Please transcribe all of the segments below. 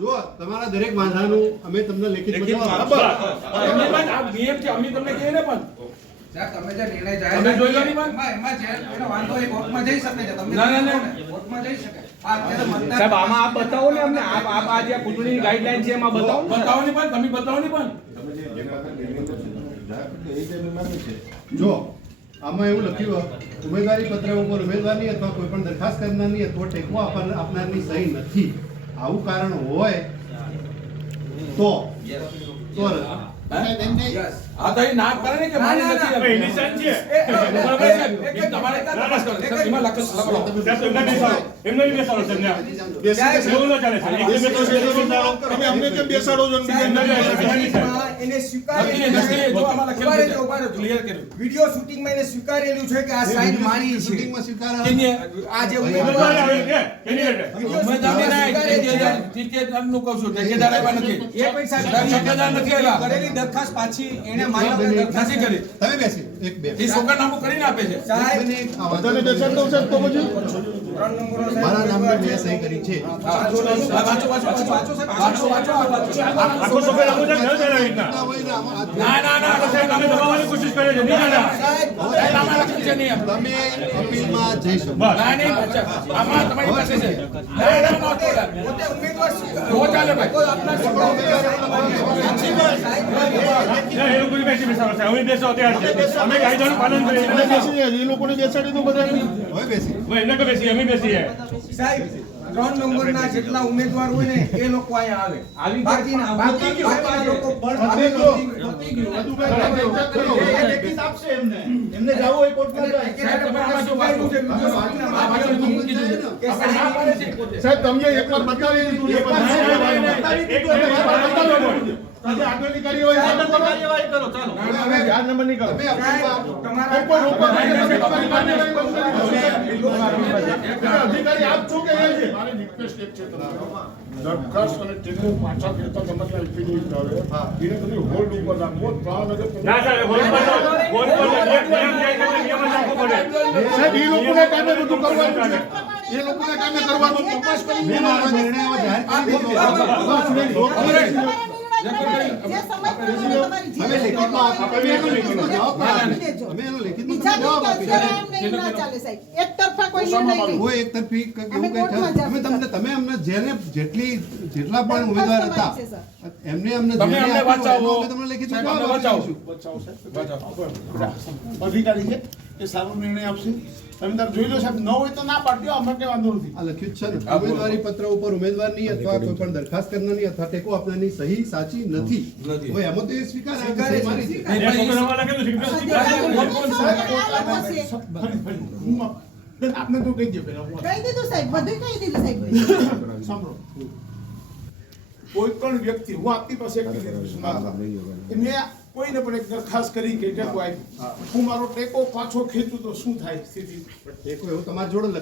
જો તમારા દરેક વાંધાનું અમે તમને લેખિત અમે તમને કહીએ ને પણ તમે જે નિર્ણય જાહેર તમે જોઈ લો એમાં જે એનો વાંધો એ કોર્ટમાં જઈ શકે છે તમને કોર્ટમાં જઈ શકે સાહેબ આમાં આપ બતાવો ને અમને આપ આ જે ચૂંટણીની ગાઈડલાઈન છે એમાં બતાવો બતાવો ને પણ તમે બતાવો ને પણ જો આમાં એવું લખ્યું ઉમેદવારી પત્ર ઉપર ઉમેદવારની અથવા કોઈ પણ દરખાસ્ત કરનારની અથવા ટેકો આપનારની સહી નથી આવું કારણ હોય તો આ તો ના કરે ને કે મારી નથી એની સાઈન છે તમારે તપાસ કરો એમાં લખો એમને બેસાડો છે ને એવું ન ચાલે છે એકને બેસાડો તમે અમને કેમ બેસાડો છો એને સ્વીકારેલું છે જો આમાં લખેલું છે ક્લિયર કર્યું વિડિયો શૂટિંગમાં એને સ્વીકારેલું છે કે આ સાઈન મારી છે શૂટિંગમાં સ્વીકાર આ જે ઉમેદવાર આવે કે એની ઠીકેદારનું કહું છું ઠીકેદાર આવ્યા નથી એ પૈસા ઠીકેદાર નથી આવ્યા કરેલી દરખાસ્ત પાછી એને મારી નથી કરી તમે બેસી એક બે એ સોગંદનામું કરીને આપે છે સાહેબ બધાને બેસાડ દઉં છે તો પછી 3 નંબરો મારા નામની મેં સહી કરી છે વાંચો આખો સોગંદનામું છે ન જણાવી રીતના ના સાહેબ અમે દબાવવાની કોશિશ કરે છે નહીં ના સાહેબ આમાં લખ્યું છે નહીં તમે અપીલમાં જઈ શકો ના નહીં આમાં તમારી પાસે છે ના પોતે ઉમેદવાર નો ચાલે ભાઈ કોઈ આપના એ લોકોની બેસાડો છે અમે બેસો અત્યારે અમે કાયદાનું પાલન કરીએ એ લોકોને બેસાડી દો બધા હવે બેસી એમને કે બેસી અમે બેસીએ સાહેબ 3 નંબરના જેટલા ઉમેદવાર હોય ને એ લોકો અહીંયા આવે બાકીના લોકો એમને જાવ હોય કોર્ટમાં સાહેબ તમને એકવાર બતાવી દીધું આગળની કરી હોય કાર્યવાહી કરો ચાલો હવે 4 નંબર ની કરો તમારા કોઈ રોકો અધિકારી આપ છો કે એ છે મારી રિક્વેસ્ટ એક છે દરખાસ્ત અને ટેકો પાછા કરતા તમારે પીડી કરે હા એને કદી હોલ્ડ ઉપર રાખો ભાવનગર ના સર હોલ્ડ પર નિયમ રાખવો પડે સાહેબ એ લોકોને કામે બધું કરવાનું છે એ લોકોને કામે કરવાનું તપાસ કરી મેં મારો નિર્ણય જાહેર કરી દીધો જે સમય તમારી અમે લેખિતમાં અમે એનો લેખિતમાં જવાબ આપી ના ચાલે સાહેબ એક તરફા કોઈ નિર્ણય નહીં કોઈ એક તરફી એવું કઈ અમે તમે અમને જેને જેટલા પણ ઉમેદવાર હતા એમને અમને અમને બચાવો અમે તમને લેખિતમાં જવાબ આપીશું અધિકારી છે એ સારો નિર્ણય આપશે તમે તાર જોઈ લો સાહેબ ન હોય તો ના પાડજો અમે કઈ વાંધો નથી આ લખ્યું છે ને ઉમેદવારી પત્ર ઉપર ઉમેદવારની અથવા કોઈ પણ દરખાસ્ત કરનારની અથવા ટેકો આપનારની સહી સાચી નથી હવે એમાં તો એ સ્વીકારે આપને તો કહી દે પેલા કહી દીધું સાહેબ બધું કહી દીધું સાહેબ સાંભળો કોઈ પણ વ્યક્તિ હું આપની પાસે એક મેં કોઈને પણ એક દરખાસ્ત કરી કે ટેકો આપ્યો હું મારો ટેકો પાછો ખેંચું તો શું થાય સ્થિતિ ટેકો એવું તમારી જોડે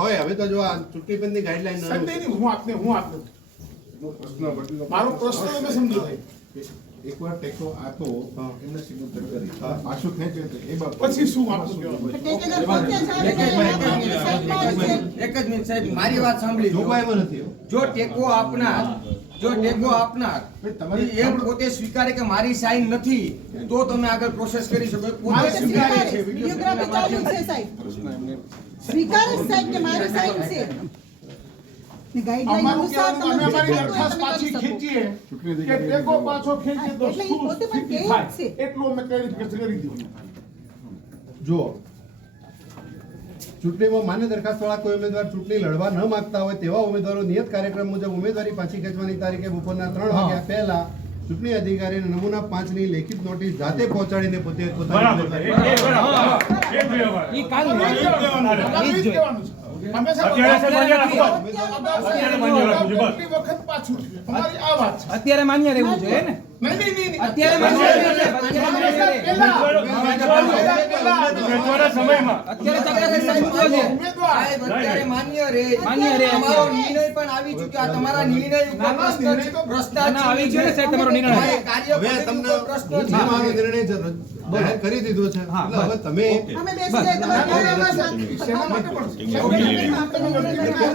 હોય હવે તો જો આ ચૂંટણી પંચની ગાઈડલાઈન હું આપને મારો પ્રશ્ન તમે સમજો ભાઈ એકવાર ટેકો આપો એમને સિગ્નેચર કરી પાછું ખેંચે એ બાબત પછી શું આપવું એક જ મિનિટ સાહેબ મારી વાત સાંભળી જોગવાઈમાં નથી જો ટેકો આપનાર એમ પોતે સ્વીકારે કે મારી સાઈન નથી તો તમે આગળ પ્રોસેસ કરી શકો પોતે સ્વીકારે છે વિડિયોગ્રાફી ચાલુ છે સાહેબ સ્વીકારે સાહેબ કે મારી સાઈન છે ને ગાઈડલાઈન અનુસાર તમે અમારી દરખાસ્ત પાછી ખેંચીએ કે ટેકો પાછો ખેંચે તો એટલે ઈ પોતે પણ કહે છે એટલું અમે ક્લેરિફિકેશન કરી દીધું જો ચૂંટણીમાં માન્ય દરખાસ્ત વાળા કોઈ ઉમેદવાર ચૂંટણી લડવા ન માંગતા હોય તેવા ઉમેદવારો નિયત કાર્યક્રમ મુજબ ઉમેદવારી પાછી ખેંચવાની તારીખે બપોરના 3 વાગ્યા પહેલા ચૂંટણી અધિકારીને નમૂના 5 ની લેખિત નોટિસ જાતે પહોંચાડીને પોતે પોતાની અત્યારે માન્ય રહેવું જોઈએ ને નહીં. અત્યારે માન્ય રહે, અત્યારે માન્ય રહે. વેચવાના સમયમાં અત્યારે તકરાર સાહેબ કહો છે. ઉમેદવાર. સાહેબ, અત્યારે માન્ય રહે. માન્ય રહે. તમારો નિર્ણય પણ આવી ચૂક્યો. આ તમારા નિર્ણય ઉપર પ્રશ્ન આવી ગયો ને સાહેબ તમારો નિર્ણય. આ કાર્ય હવે પદ્ધતિ તમને ઉપર પ્રશ્ન જે છે. મારો નિર્ણય જાહેર કરી દીધો છે એટલે હવે તમે અમે બેસી જાય તમારા નિર્ણયમાં શેના માટે પણ?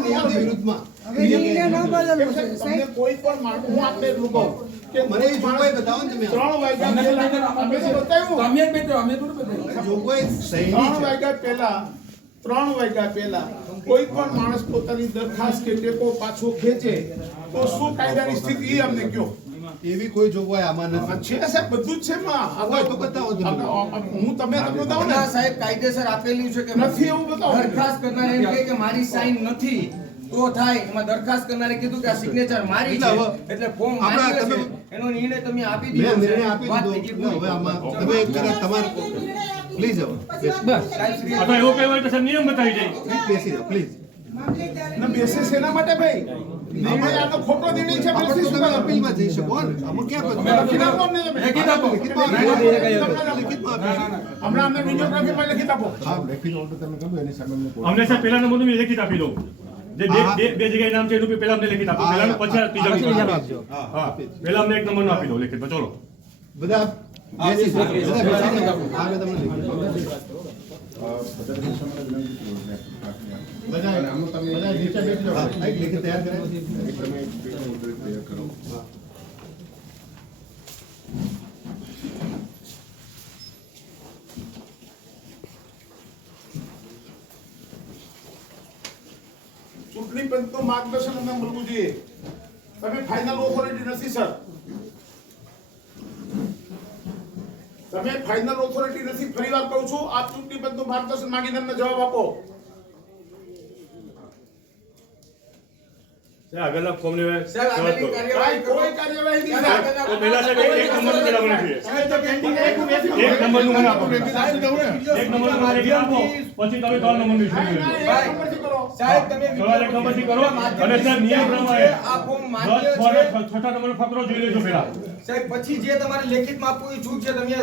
નિયમની વિરુદ્ધમાં નિર્ણય ન બદલવો છે તમને સાહેબ. કોઈ પણ માણસ, હું આપને એટલું કહું કે મને એ જોગવાઈ બતાવો ને તમે 3 વાગ્યા પહેલા અમે તો બતાવ્યું. જોગવાઈ સહીની 3 છે વાગ્યા પહેલા 3 વાગ્યા પહેલા કોઈ પણ માણસ પોતાની દરખાસ્ત કે ટેકો પાછો ખેંચે તો શું કાયદાની સ્થિતિ એ અમને કહો. એવી કોઈ જોગવાઈ આમાં આ નથી છે સાહેબ, બધું જ છે માં. હોય તો બતાવો તમે. હું તમને તો બતાવું ને. ના સાહેબ, કાયદેસર આપેલું છે કે નથી એવું બતાવો. દરખાસ્ત કરનારે એમ કહે કે મારી સાઈન નથી તો થાય. એમાં દરખાસ્ત કરનારે કીધું કે આ સિગ્નેચર મારી છે એટલે હવે એટલે ફોર્મ આપણા માન્ય છે. તમે- એનો નિર્ણય તમે આપી મેં દીધો છે. નિર્ણય આપી વાત દીધો બીજી એટલે હવે પૂરી. આમાં તમે એક જરા તમારે પ્લીઝ હવે બસ સાહેબ, શ્રી- અથવા એવું કહેવાય તો સાહેબ નિયમ બતાવી જાય. બેસી જાઓ પ્લીઝ ને બેસે શેના માટે ભાઈ? નિર્ણય આ તો ખોટો નિર્ણય છે. આપણે તો તમે અપીલમાં જઈ શકો ને આમાં ક્યાં લખી આપો ને તમે. લિખિતમાં આપીશું. હમણાં અમને વિડીયોગ્રાફીમાં લખી આપો. હા લેખિત ઓર્ડર તમે કહ્યું એની સામે અમને કોઈ- અમને સાહેબ પેલા નંબરનું મેં લેખિત આપી દઉં. જે બે જગ્યાએ નામ છે એનું પેલા અમને લેખિત આપો. પેલાનું પછી ત્રીજા નંબરનું આપજો. હા પેલા અમને એક નંબરનું આપી દો લેખિતમાં. ચલો બધા બેસી જાઓ. બધા બેસી જાઓ. આ મેં તમને લીધું. બધા દેશોમાં વિનંતી કરું છું. બધા અને આમાં તમે બધા નીચે બેસી જાઓ. હા, એક લેખિત તૈયાર કરે એક તમે પેપર ઓર્ડર તૈયાર કરો. ચૂંટણી પંચનું માર્ગદર્શન અમને મળવું જોઈએ. તમે ફાઇનલ ઓથોરિટી નથી સર. તમે ફાઇનલ ઓથોરિટી નથી. ફરીવાર કહું છું, આપ ચૂંટણી પંચનું માર્ગદર્શન માંગીને અમને જવાબ આપો. આગળના ફોર્મની સાહેબ, આગળની કાર્યવાહી કરો. કોઈ કાર્યવાહી નહીં સાહેબ, થાય. તો પેલા સાહેબ એક નંબરનું પેલા મને જોઈએ. સાહેબ, તો પેન્ડિંગ એક એક નંબરનું મને આપો. સાહેબ, એક નંબરનું મને લેખિત આપો. પછી તમે 3 નંબરનું issue ના, કરી ના, દો. એક નંબરથી કરો. સાહેબ, તમે સવાલ એક નંબરથી કરો અને સાહેબ નિયમ પ્રમાણે આ ફોર્મ માન્ય છે. છઠ્ઠા નંબરનો ફકરો જોઈ લેજો પેલા. સાહેબ, પછી જે તમારે લેખિતમાં આપવું એ છૂટ છે. તમે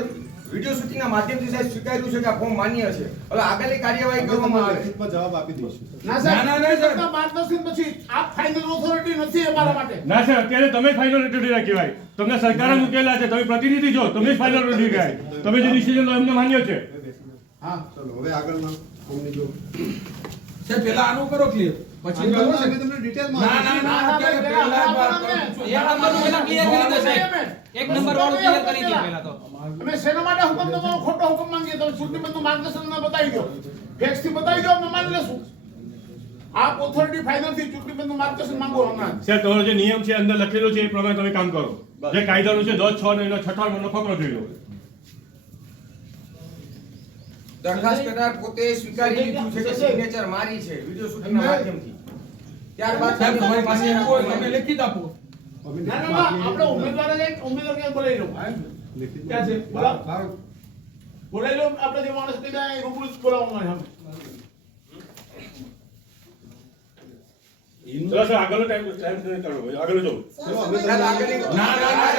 વિડીયો શૂટિંગના માધ્યમથી સાહેબ સ્વીકાર્યું છે કે આ ફોર્મ માન્ય છે. હવે આગળની કાર્યવાહી અમે કરવામાં તમને આવે. લેખિતમાં જવાબ આપી દઈશું ના સાહેબ, ચૂંટણી માર્ગદર્શન પછી આપ ફાઇનલ ઓથોરિટી નથી અમારા માટે. ના સર અત્યારે તમે ફાઇનલ ઓથોરિટી કહેવાય. તમને સરકારે મૂકેલા છે, તમે પ્રતિનિધિ છો, તમે જ ફાઇનલ ઓથોરિટી કહેવાય. તમે જે ડિસિઝન લો એમને માન્ય છે. હા ચલો હવે આગળના ફોર્મની જો સાહેબ પહેલા આનું કરો ક્લિયર પછી આગળના અમે તમને ડિટેલમાં ના ના ના અત્યારે પહેલા વાત કરો. એક નંબરનું પહેલા ક્લિયર કરી દો સાહેબ. એક નંબર વાળું ક્લિયર કરી દો પહેલા તો. અમે શેના માટે હુકમ તમારો ખોટો હુકમ માંગીએ? તમે ચૂંટણી પંચનું માર્ગદર્શન અમને બતાવી દો. ફેક્સ થી બતાવી દો, અમે માની લેશું. આપ ઓથોરિટી ફાઇનલ થી ચૂંટણી પંચનું માર્ગદર્શન માંગો હમણાં. સાહેબ તમારો જે નિયમ છે અંદર લખેલો છે એ પ્રમાણે તમે કામ કરો. જે કાયદાનું છે 10/6 એનો છઠ્ઠા નંબરનો ફકરો જોઈ લો. દરખાસ્ત કરનાર પોતે સ્વીકારી લીધું છે કે સિગ્નેચર મારી છે વિડીયો શૂટિંગના માધ્યમથી. ત્યારબાદ સાહેબ તમારી પાસે હોય તમે લેખિત આપો. અમે ના ના ના, આપણે ઉમેદવાર ક્યાં બોલાવી લો. ક્યાં છે? બોલાવો. બોલાવી લો. આપણે જે માણસ કીધા એ રૂબરૂ જ બોલાવવાનું હોય. ચલો સર આગળનો ટાઈમ કરો. આગળ જો. ચલો અમે સાહેબ, તમને આગળની ના ના ના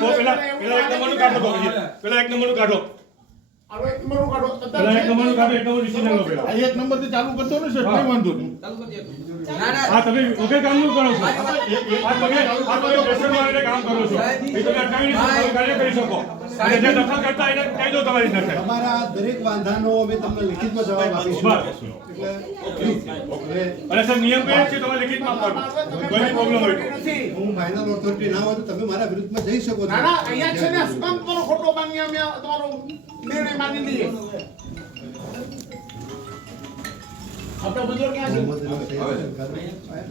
તો પેલા એક નંબરનું કાઢો તો પછી. પેલા એક નંબરનું કાઢો. આનો એક નંબરનું કાઢો. પેલા એક નંબરનું કાઢો, એક નંબર ડિસિઝન લો પેલા. એક નંબરથી ચાલુ કરતો ને સર કઈ વાંધો નહીં. ચાલુ કરી દો. ના ના આ તમે વગર કામનું કરો છો. આ તમે પ્રેશરમાં આવીને કામ કરો છો. એ તમે અટકાવી નહીં શકો, તમે કાર્ય કરી શકો. અને જે દખલ કરતા એને કહી દો તમારી સાથે. તમારા દરેક વાંધાનો અમે તમને લિખિતમાં જવાબ આપીશું બસ. એટલે please, હવે અને સર નિયમ બે છે તમારે લેખિતમાં આપવાનું. કોઈ પ્રોબ્લેમ હોય તો. નથી. હું ફાઇનલ ઓથોરિટી ના હોય તો તમે મારા વિરુદ્ધમાં જઈ શકો છો ના ના, અહીંયા છે ને શું કામ તમારો ખોટો માની અમે તમારો નિર્ણય માની લઈએ. આપણા બુઝુર્ગ ક્યાં છે? મોહમ્મદ અલી સૈયદ.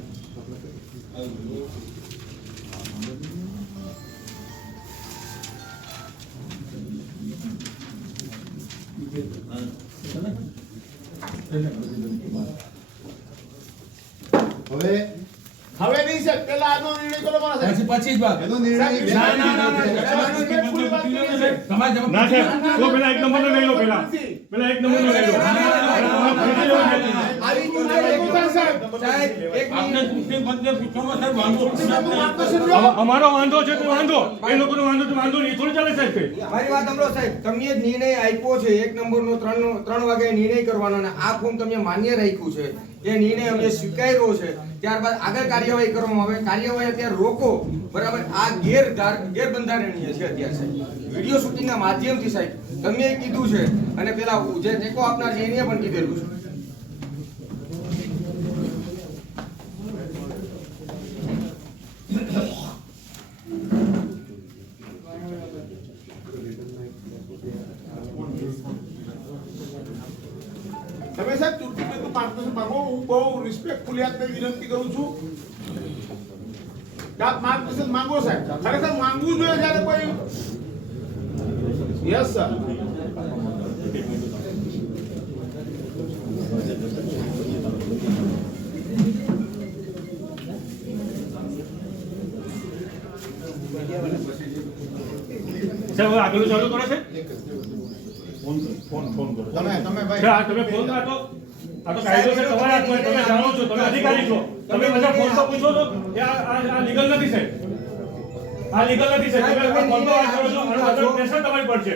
હવે હવે નહીં સાહેબ, પહેલા આનો નિર્ણય કરો મારા સાહેબ. પછી જ વાત. એનો નિર્ણય ના ના ના ના પૂરી વાત કરી છે. તમારે જવાબ ના સાહેબ, તો પેલા એક નંબરનો લઈ લો પેલા. પેલા એક નંબરનો લઈ લો. આવી સાહેબ, સાહેબ એક આપને ચૂંટણી પંચને પૂછવામાં સાહેબ વાંધો માર્ગદર્શન લો. અમારો વાંધો છે તો વાંધો એ લોકોનો વાંધો તો વાંધો નહીં થોડું ચાલે સાહેબ મારી વાત સાંભળો સાહેબ, તમે જ નિર્ણય આપ્યો છે 1 નંબરનો 3 વાગે નિર્ણય કરવાનો અને આ ફોર્મ તમે માન્ય રાખ્યું છે, એ નિર્ણય અમે સ્વીકાર્યો છે. ત્યારબાદ આગળ કાર્યવાહી કરવામાં આવે, કાર્યવાહી અત્યારે રોકો, બરાબર. આ ગેરબંધારણીય છે અત્યારે સાહેબ. વિડીયો શૂટિંગના માધ્યમથી સાહેબ તમે કીધું છે અને પેલા જે ટેકો આપનાર છે એને પણ કીધેલું છે. તમે સાહેબ ચૂંટણી પંચનું માર્ગદર્શન માંગો. હું બહુ રિસ્પેક્ટફુલી આપને વિનંતી કરું છું કે આપ માર્ગદર્શન માંગો સાહેબ. ખરેખર માંગવું જોઈએ જ્યારે કોઈ. Yes sir. સાહેબ હવે આગળ ચાલુ કરો છે તમે ભાઈ હા, તમે ફોન કાઢો. આ તો કાયદો છે તમારા હાથમાં, તમે જાણો છો, તમે અધિકારી છો, તમે બધા ફોન તો પૂછો છો કે આ લીગલ નથી સાહેબ, આ લીગલ નથી સાહેબ. તમે ફોન પર વાત કરો છો અને પાછળ પ્રેશર તમારી પર છે.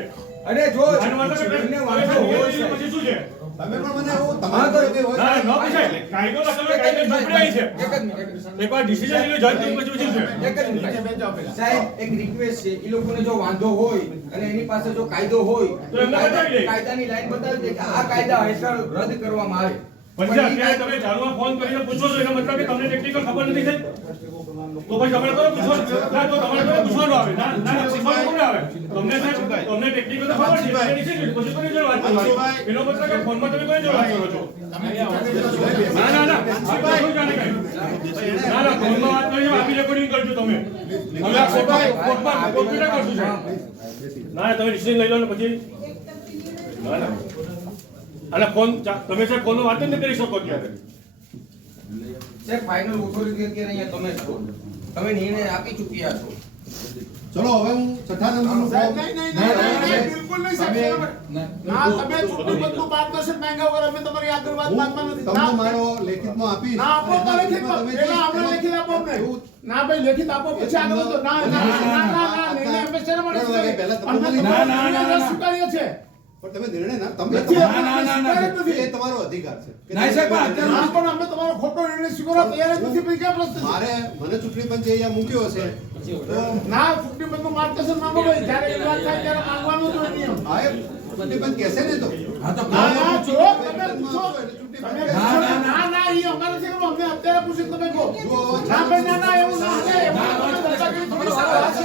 અને જો આનો મતલબ કે તમને વાંધો હોય પછી સાહેબ. શું છે? તમે પણ મને એવું હા, તમારે તો જે હોય ના, ન પૂછાય. કાયદો લખેલો, કાયદો ચોપડી છે. એક જ મિનિટ. એકવાર ડિસિઝન લીધો જજ પછી શું છે? એક જ મિનિટ. સાહેબ એક રિક્વેસ્ટ છે, એ લોકોને જો વાંધો હોય અને એની પાસે જો કાયદો હોય તો એમને બતાવી દે. કાયદાની લાઈન બતાવી દે કે આ કાયદા હેઠળ રદ કરવામાં આવે. પછી અત્યારે તમે ચાલુમાં ફોન કરીને પૂછો છો એનો મતલબ કે તમને ટેકનિકલ ખબર નથી સાહેબ. તો પછી તમારે તો પૂછવાનું ના, તો તમારે તો પૂછવાનું આવે ના ના પૂછવાનું કોને આવે? તમને સાહેબ તમને ટેકનિકલ તો ખબર છે, તમે નીચે ગયું, પછી કોની જોડે વાત કરો છો? એનો મતલબ કે ફોનમાં તમે કોની જોડે વાત કરો છો? ના ના ના આ તો શું જાણે કાંઈ? ના ના ફોનમાં વાત કરી આપી રેકોર્ડિંગ કરજો તમે. હવે આ કોર્ટમાં કોમ્પ્યુટર કરશું સાહેબ. ના તમે ડિસિઝન લઈ લો ને પછી ના ના અને ફોન તમે સાહેબ ફોનનો વાત જ નહીં કરી શકો અત્યારે. સાહેબ ફાઇનલ ઓથોરિટી અત્યારે અહીંયા તમે છો, તમે નિર્ણય આપી ચૂક્યા છો. ચલો હવે હું 6 નંબરનું સાહેબ, ફોર્મ નહીં, બિલકુલ નહીં સાહેબ. ના, તમે ચૂંટણી પંચનું માર્ગદર્શન માંગ્યા વગર અમે તમારી આગળ વાત માનવા નથી. તમને ના, મારો લેખિતમાં આપીશ. ના આપો તો લેખિતમાં. તમે પહેલા આપણે લેખિત આપો અમને. ના ભાઈ લેખિત આપો પછી આગળ વધો. ના ના ના ના નિર્ણય અમે શેના માટે પહેલા તમે અમે બોલી. તમારો નિર્ણય સ્વીકાર્યો છે. પણ તમે નિર્ણય ના તમે નથી, તમારો ના, ના, ના, ના, એ તમારો અધિકાર છે કે ના, સાહેબ, તમે અત્યારે ના, પણ અમે તમારો ખોટો નિર્ણય સ્વીકારવા તૈયાર જ નથી. પછી ક્યાં પ્રશ્ન છે? મારે મને ચૂંટણી પંચે અહીંયા મૂક્યો છે તો ના, ચૂંટણી પંચનું માર્ગદર્શન માંગો ભાઈ. જ્યારે વિવાદ થાય ત્યારે માંગવાનો જ હોય નિયમ. આ એ ચૂંટણી પંચ કહેશે ને તો હા તો ના, ના, જો તમે પૂછો. ચૂંટણી તમે પંચ પૂછો. ના, ના, ઈ અમારે છે કે અમને અત્યારે પૂછી તમે કહો. ના, ભાઈ, ના, ના, એવું ના થાય. એવું તમે દાદાગીરી થોડી સારા વાત છે.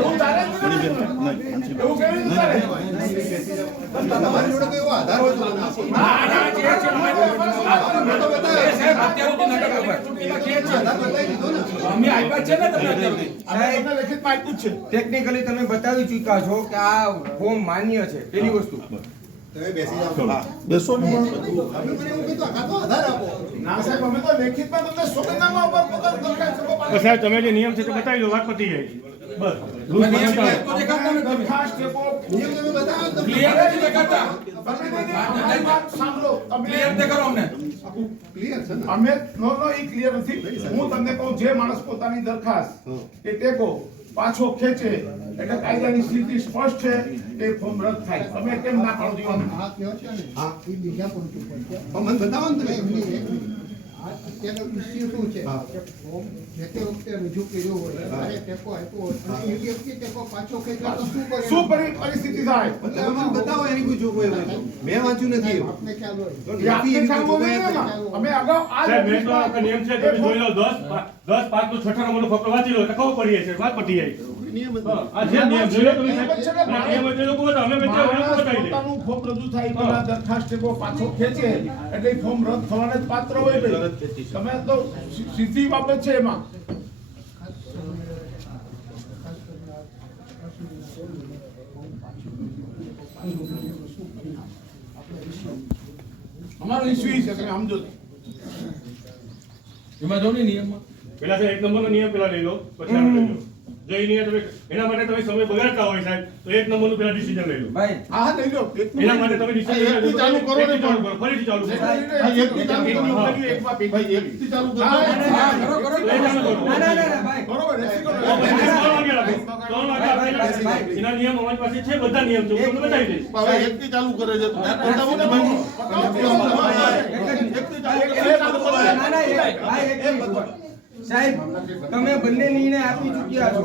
એવું ચાલે જ નહીં. એવું કેવી રીતે ચાલે? તમારી જોડે કોઈ એવો આધાર હોય તો મને આપો. આધાર બતાવી દીધો ને. અમે આપ્યા છે ને તમને અત્યારે. અમે તમને લેખિતમાં આપ્યું જ છે. ટેકનિકલી તમે બતાવી ચૂક્યા છો કે આ ફોર્મ માન્ય છે. પેલી વસ્તુ તમે બેસી જાઓ. બેસો ને. તમે મને એવું કીધું આ તો આધાર આપો. ના સાહેબ, અમે તો લેખિતમાં તમને સોગંદનામા ઉપર પોતાનો દરખાસ્ત આપો. તો સાહેબ તમે જે નિયમ છે તે બતાવી દો, વાત પતી જાય. બસ રૂલ્સ નિયમ બતાવો. તો દેખાતા નથી તમે. દરખાસ્ત આપો. નિયમ તમે બતાવો તો ક્લિયર નથી દેખાતા. તમે મારી વાત સાંભળો. ક્લિયર તમે તે કરો અમને. ક્લિયર છે ને. અમે નો ઈ ક્લિયર નથી. હું તમને કહું, જે માણસ પોતાની દરખાસ્ત એ ટેકો પાછો ખેંચે એટલે કાયદાની સ્થિતિ સ્પષ્ટ છે, એ ફોર્મ રદ થાય. તમે કેમ ના પાડો છો? હા. પણ મને બતાવો ને તમે. અત્યારનો ઇસ્યુ શું છે હા. કે ફોર્મ જે તે વખતે રજૂ કર્યો હોય ત્યારે ટેકો આપ્યો હોય અને એ વ્યક્તિ ટેકો પાછો ખેંચે તો શું કરે? શું પરિસ્થિતિ થાય? પણ તમે મને બતાવો એની કોઈ જોગવાઈ હોય તો. મેં વાંચ્યું નથી એવું. આપને ખ્યાલ હોય એ આપને ખ્યાલ હોવો જોઈએ ને એમાં. અમે અગાઉ આ સાહેબ મેં તો આખો નિયમ છે તમે જોઈ લો 10 5 નો 6 નંબરનો ફકરો વાંચી લો એટલે ખબર પડી જાય વાત પતી જાય. નિયમ જ હા, આ જે નિયમ જોઈ લો તમે સાહેબ. આ નિયમ એટલે લોકો બધા અમે બધા માણસ બતાવી દે. પોતાનું ફોર્મ રજૂ થાય પહેલા દરખાસ્ત ટેકો પાછો ખેંચે એટલે એ ફોર્મ રદ થવાને જ પાત્ર હોય ભાઈ. તમે તો સીધી બાબત છે એમાં. અમારો ઇસ્યુ છે તમે સમજો. એમાં જો ને નિયમમાં. પેલા તો 1 નંબરનો નિયમ પેલા લઈ લો પછી આનો લઈ લો. જઈ નહીં તમે એના માટે તમે સમય બગાડતા હોય સાહેબ તો એક નંબરનું પેલા ડિસિઝન લઈ લો ભાઈ હા લઈ લો એના માટે તમે ડિસિઝન એકથી ચાલુ કરો ને ફરીથી ચાલુ કરો એકથી ચાલુ કરો ભાઈ એકથી ચાલુ કરો કરો કરો એ તમે કરો. ના ભાઈ બરોબર એકથી કરો. ત્રણ વાગે રાખો. ત્રણ વાગે આપણે એના નિયમ અમારી પાસે છે, બધા નિયમ છે, હું તમને બતાવી દઈશ. હવે એકથી ચાલુ કરે છે એકથી ચાલુ કરો. ના ભાઈ એક મિનિટ. સાહેબ તમે બંને નિર્ણય આપી ચૂક્યા છો.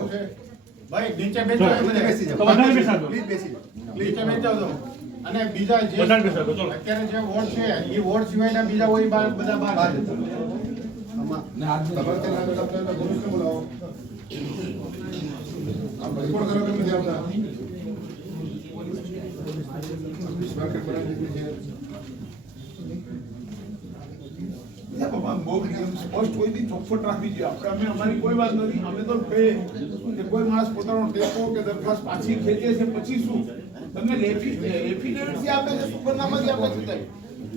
ભાઈ નીચે ચલો. બેસો બેસી જાઓ. તો બધાને બેસાડો. પ્લીઝ બેસી જાઓ. નીચે બેસી જાઓ. અને બીજા જે બધાને બેસાડો, ચલો. અત્યારે જે વોર્ડ છે એ વોર્ડ સિવાયના બીજા હોય બધા બહાર બહાર છે. જતા રહો. આમાં તમારે ત્યાં પોલીસને બોલાવો. આ રિપોર્ટ કરવા કેમ નથી આવતા? માર્કેટ બનાવી દીધી છે. બહુ સ્પષ્ટ કોઈ દી ચોખવટ રાખવી જોઈએ. આપણે અમારી કોઈ વાત નથી. અમે તો કહીએ કે કોઈ માણસ પોતાનો ટેકો કે દરખાસ્ત પાછી ખેંચે છે પછી શું તમને એફિડેવિટ આપે છે, સુપરનામાથી આપે છે સાહેબ.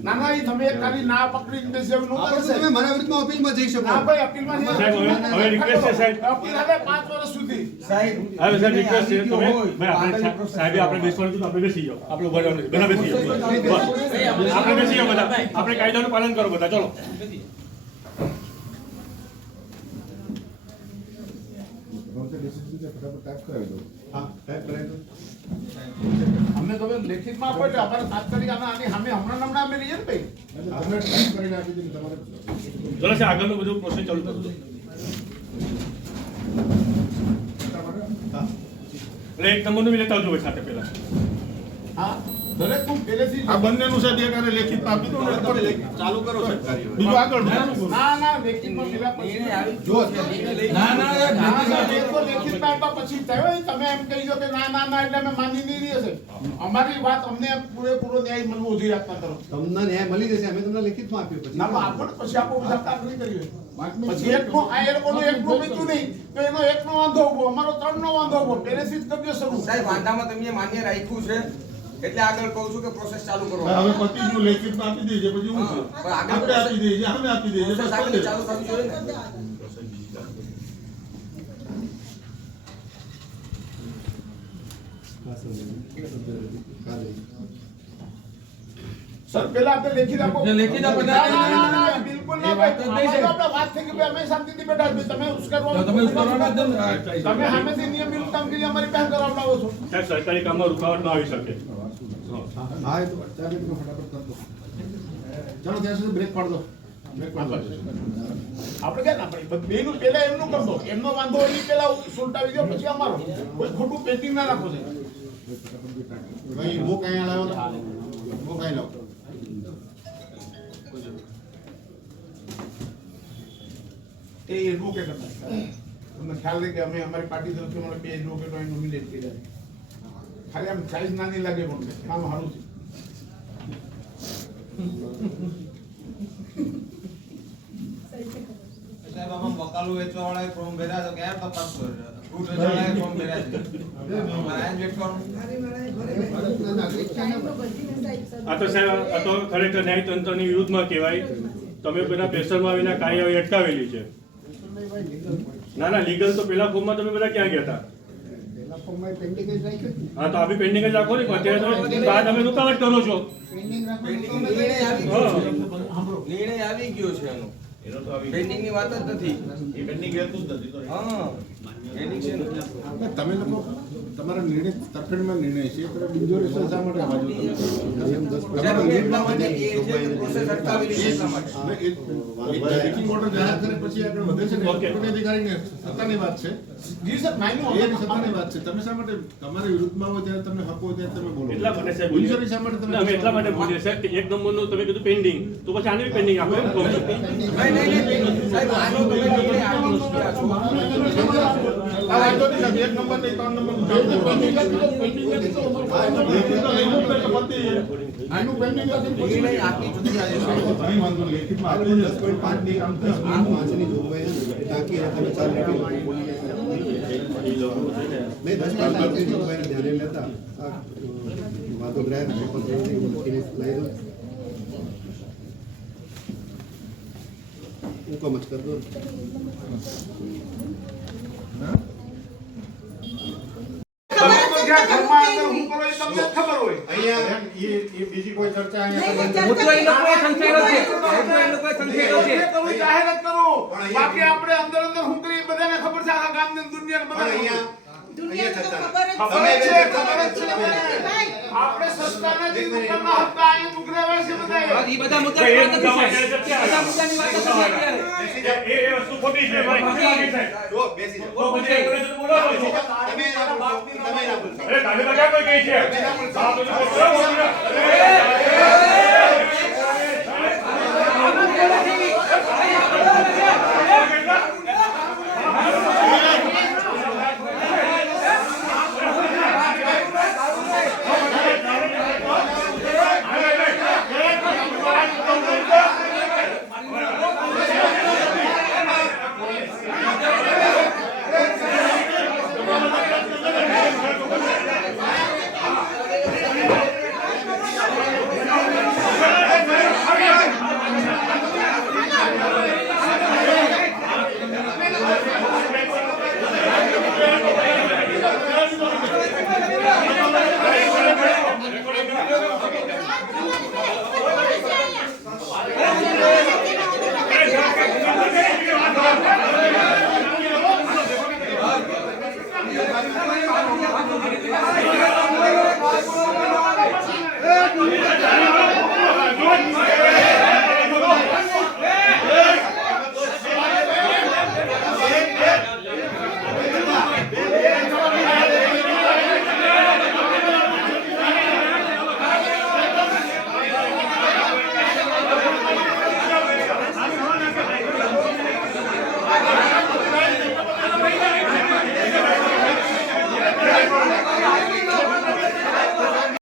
ના ના એ તમે ખાલી ના પકડીને બેસી જાવ નો આ કરે વખતે તમે સાહેબ. મારા વિરુદ્ધમાં અપીલમાં જઈ શકો. ના ભાઈ અપીલમાં નહીં. સાહેબ, હવે request છે સાહેબ. અપીલ આવે 5 વર્ષ સુધી. સાહેબ હવે સાહેબ રિક્વેસ્ટ છે આવી તમે ગયો હોય, ભાઈ આપણે આગળની process સાહેબે આપણે બેસવાનું હતું તો આપણે બેસી જાઓ. આપણે ઉભા રહેવાનું નથી. બધા બેસી જાઓ. બસ. આપણે બેસી જાઓ બધા. આપણે કાયદાનું પાલન કરો બધા, ચલો. ફટાફટ ટાઈપ કરાવી દો. હા, ટાઈપ કરાવી દો. અમને તમે લેખિતમાં આપો એટલે અમારે તાત્કાલિક આની સામે હમણાં અમે લઈએ ને ભાઈ. એટલે તમને ટાઈપ કરીને આપી દીધી તમારે ચલો સાહેબ આગળનું બધું પ્રોસેસ ચાલુ કરો. હા. એટલે એક નંબરનું બી લેતા આવજો ભાઈ સાથે પહેલા. હા દરેક તું પહેલેથી જ- આ બંનેનું સાહેબ એક હારે લેખિતમાં આપી દો ને ચાલુ કરો સાહેબ કાર્યવાહી. બીજું આગળ ના ના લેખિતમાં પેલા પછી નિર્ણય આવી જો ના ના ના, ના, એ તો લેખિતમાં આપ્યા પછી થયો હોય. તમે એમ કહી દો કે ના ના ના એટલે અમે માની નહીં રહીએ છે. અમારી વાત અમને પૂરેપૂરો ન્યાય મળવો જોઈએ આપના તરફ. તમને ન્યાય મળી જશે. અમે તમને લેખિતમાં આપ્યું પછી. ના પણ આપો ને પછી આપો બધા કામ નહીં કરીએ. પછી એકનો આ એ લોકોનો એકનો બીજું નહીં તો એનો એકનો વાંધો ઉભો, અમારો 3 નો વાંધો ઉભો. પહેલેથી જ કબજો શરૂ. સાહેબ વાંધામાં તમે માન્ય રાખ્યું છે એટલે આગળ કહું છું કે પ્રોસેસ ચાલુ કરો. હવે પતિનું લેખિતમાં આપી દેજે પછી હું છે પણ આગળ આપણે આપી દેજે અમે આપી દેજે બસ પ્રોસેસ આગળ પતે. ચાલુ થવી જોઈએ ને. કાલે. સર પેલા આપણે લેખિત આપો. લેખિત આપો. ના, ના, ના, ના, બિલકુલ ના ભાઈ. આમાં તો આપણે વાત થઈ કે ભાઈ અમે શાંતિથી બેઠા છીએ. તમે ઉશ્કેરવાનું તમે ઉશ્કેરવાના જ ને. તમે સામેથી નિયમ વિરુદ્ધ કામગીરી અમારી પાસે કરાવડાવો છો. સાહેબ સરકારી કામમાં રૂકાવટ ન આવી શકે. હા, એ તો ચાલો મિત્રો ફટાફટ કરી દો. ચાલો ત્યાં સુધી બ્રેક પાડ દો. બ્રેક પાડ દો. આપણે ક્યાં ના પડી? બેનું પેલા એમનું કરી દો. એમનો વાંધો હોય એ પેલા સુલટાવી દો પછી અમારો. કોઈ ખોટું પેન્ડિંગ ના રાખો છે. ભાઈ બુક અહીંયા લાવો તો બુક અહીં લાવો. એ એડવોકેટ હતા. તમને ખ્યાલ છે કે અમે અમારી પાર્ટી તરફથી અમારે 2 એડવોકેટો અહીં નોમિનેટ કર્યા છે. ખાલી આમ સાઈઝ નાની લાગે પણ કામ સારું છે. સાહેબ આમાં મકાલુ વેચવાવાળાએ ફોર્મ ભર્યા તો ક્યારે તપાસ કરે? ફ્રૂટ વેચવાવાળાએ ફોર્મ ભર્યા છે. આયા જ વેચવાનું. આ તો સાહેબ આ તો ખરેખર ન્યાયતંત્રની વિરુદ્ધમાં કહેવાય. તમે પેલા પ્રેશરમાં આવીને કાર્યવાહી અટકાવેલી છે. ના ના લીગલ તો પેલા ફોર્મમાં તમે બધા ક્યાં ગયા હતા? પેલા ફોર્મમાં પેન્ડિંગ જ રાખ્યું જ ને. હા તો આ બી પેન્ડિંગ જ રાખો ને. અત્યારે તમે રૂકાવટ કરો છો. પેન્ડિંગ રાખવાનું તો અમે નિર્ણય આવી ગયો હા. છે. નિર્ણય આવી ગયો છે એનો. પેન્ડિંગ ની વાત જ નથી. હા પેન્ડિંગ છે ને. તમે લોકો તમારા નિર્ણય તરફેણમાં નિર્ણય છે ત્યારે બિનજોરી શા માટે આવવા સાહેબ, અમે એટલા માટે કહીએ છીએ કે પ્રોસેસ અટકાવેલી છે એટલા માટે. ટેકિંગ ઓર્ડર જાહેર કરે પછી આગળ વધે છે ને Okay. ચૂંટણી અધિકારીની સત્તાની વાત છે જી સર માન્યું. એ સત્તાની વાત છે તમે શા માટે તમારી વિરુદ્ધમાં હો ત્યારે તમે હકો ત્યારે તમે બોલો એટલા માટે સાહેબ બિનજોરી શા માટે ના, અમે એટલા માટે બોલીએ સાહેબ કે એક નંબરનું તમે કીધું પેન્ડિંગ તો પછી આને બી પેન્ડિંગ આપો એમ કહું છું. નહીં, સાહેબ આનો તમે નિર્ણય આવી ચૂક્યા છો. આ વાંધો નહીં સાહેબ, એક નંબર નહીં 3 નંબરનું કામ કરો. આનું pending નથી. નિર્ણય આપી ચૂક્યા છે. કંઈ વાંધો નહીં, લેખિતમાં આપી દેજો. 10.5 ની કામ થશે. 5 ની જોગવાઈ ટાંકી તમે ચાલુ નહીં, 10.5 ની જોગવાઈને ધ્યાને લેતા આ વાતો ગ્રાહક પેપર લખીને લાવી દો. હુકમ જ કરી દો. છે ઘરમાં અંદર હું કરો એ તમને જ ખબર હોય. અહીંયા એ બીજી કોઈ ચર્ચા અહીંયા નહીં, કરવાની મુદ્દો એ લોકોએ સંશેડો છે. મુદ્દો એ લોકોએ સંશેડો છે. જે કરવું જાહેર જ કરો. બાકી આપણે અંદર અંદર હું કરી બધાને ખબર છે આખા ગામની દુનિયાને પણ બધાને અહીંયા દુનિયાને તો ખબર ખબર જ ખબર છે. જ છે બધાને. આપણે સસ્તાના જે દુકાનના હતા અહીંયા દુકરાવા છે બધા. એ બધા મુદ્દાની વાત નથી સાહેબ. બધા મુદ્દાની વાત નથી અત્યારે. એ વસ્તુ ખોટી છે મારી ખોટી લાગે છે જો બેસી જાઓ. તો પછી એ વસ્તુ બોલાવો છો. તમે ના બોલશો. તમે ના બોલશો. અરે કાલે બધા કોઈ કહે છે તમે ના બોલશો. આ બધું બોલો.